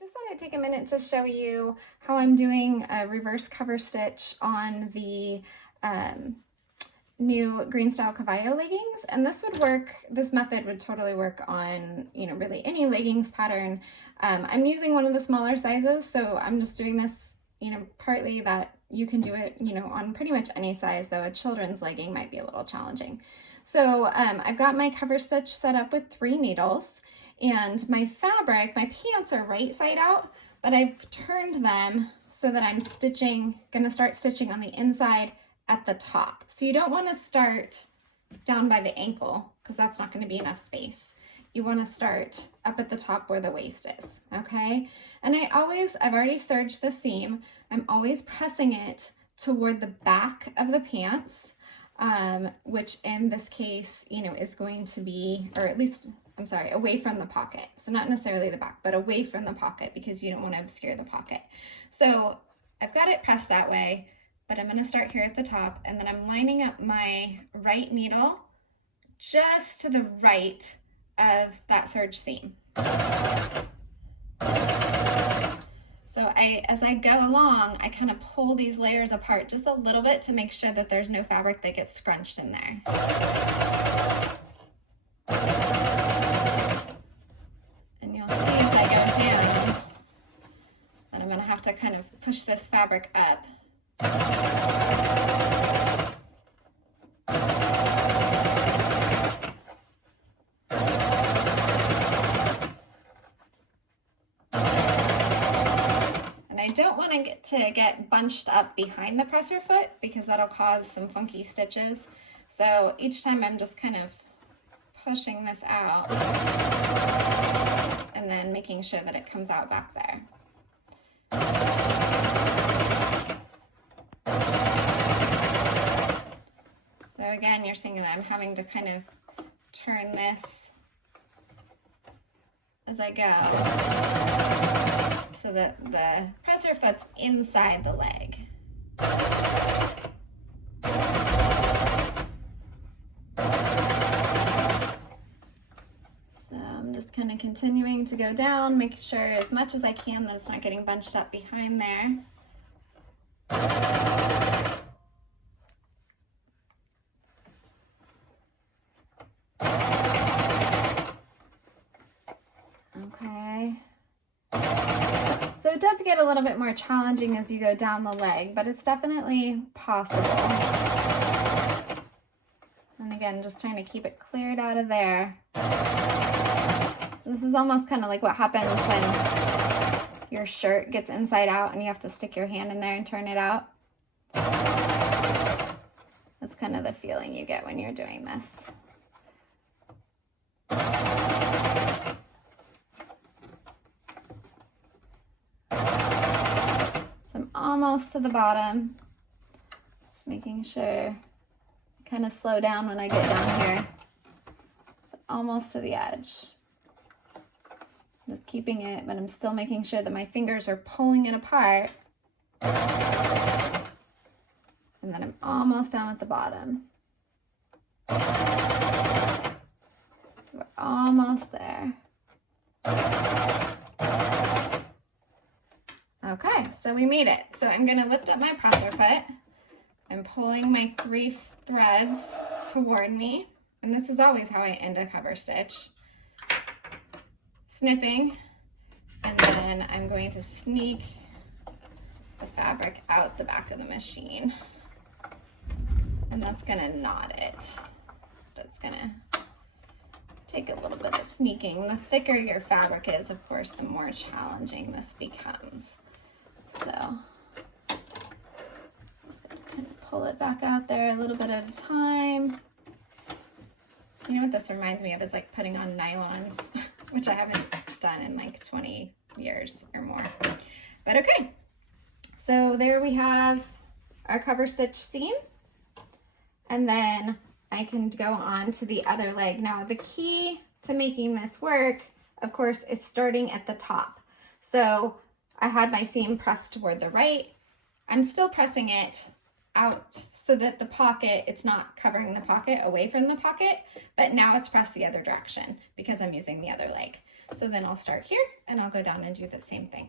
Just thought I'd take a minute to show you how I'm doing a reverse cover stitch on the new green style Cavallo leggings. And this would work, this method would totally work on, really any leggings pattern. I'm using one of the smaller sizes, so I'm just doing this, partly that you can do it, on pretty much any size, though a children's legging might be a little challenging. So I've got my cover stitch set up with 3 needles. And my fabric, my pants are right side out, but I've turned them so that I'm gonna start stitching on the inside at the top. So you don't wanna start down by the ankle because that's not gonna be enough space. You wanna start up at the top where the waist is, okay? And I've already serged the seam. I'm always pressing it toward the back of the pants, which in this case, is going to be, or at least, away from the pocket. So not necessarily the back, but away from the pocket because you don't want to obscure the pocket. So I've got it pressed that way, but I'm going to start here at the top, and then I'm lining up my right needle just to the right of that serge seam. So as I go along, I kind of pull these layers apart just a little bit to make sure that there's no fabric that gets scrunched in there. And you'll see as I go down that I'm going to have to kind of push this fabric up. I don't want to get bunched up behind the presser foot because that'll cause some funky stitches. So each time I'm just kind of pushing this out and then making sure that it comes out back there. So again, you're seeing that I'm having to kind of turn this as I go so that the presser foot's inside the leg. So I'm just kind of continuing to go down, make sure as much as I can that it's not getting bunched up behind there. Okay. So it does get a little bit more challenging as you go down the leg, but it's definitely possible. And again, just trying to keep it cleared out of there. This is almost kind of like what happens when your shirt gets inside out and you have to stick your hand in there and turn it out. That's kind of the feeling you get when you're doing this. So I'm almost to the bottom, just making sure I kind of slow down when I get down here. So almost to the edge. Just keeping it, but I'm still making sure that my fingers are pulling it apart. And then I'm almost down at the bottom. So we're almost there. Okay, so we made it. So I'm gonna lift up my presser foot. I'm pulling my 3 threads toward me. And this is always how I end a cover stitch. Snipping, and then I'm going to sneak the fabric out the back of the machine. And that's gonna knot it. That's gonna take a little bit of sneaking. The thicker your fabric is, of course, the more challenging this becomes. So just gonna kind of pull it back out there a little bit at a time. You know what this reminds me of is like putting on nylons, which I haven't done in like 20 years or more. But okay, so there we have our cover stitch seam. And then I can go on to the other leg. Now the key to making this work, of course, is starting at the top. So I had my seam pressed toward the right. I'm still pressing it out so that the pocket, it's not covering the pocket away from the pocket, but now it's pressed the other direction because I'm using the other leg. So then I'll start here and I'll go down and do the same thing.